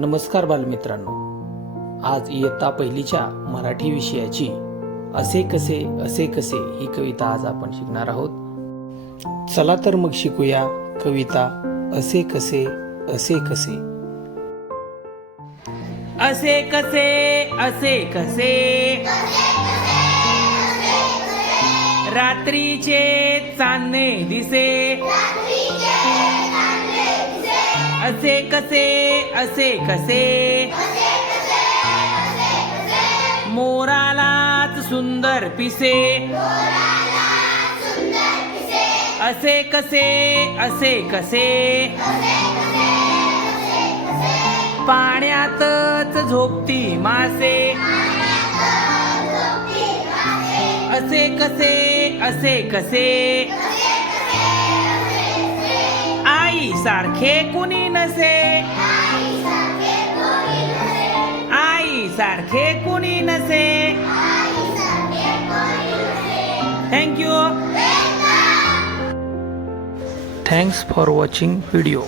नमस्कार बालमित्रांनो, आज इयत्ता पहिलीच्या मराठी विषयाची असे कसे ही कविता आज आपण शिकणार आहोत। चला तर मग शिकूया कविता असे कसे। असे कसे रात्रीचे चांदणे दिसे, असे कसे मोरालाच सुंदर पिसे, असे कसे पाण्यातच झोपती मासे, असे कसे आई सारखे कुणी नसे, आई सारखे कुणी नसे। Thank you. Thanks for watching video.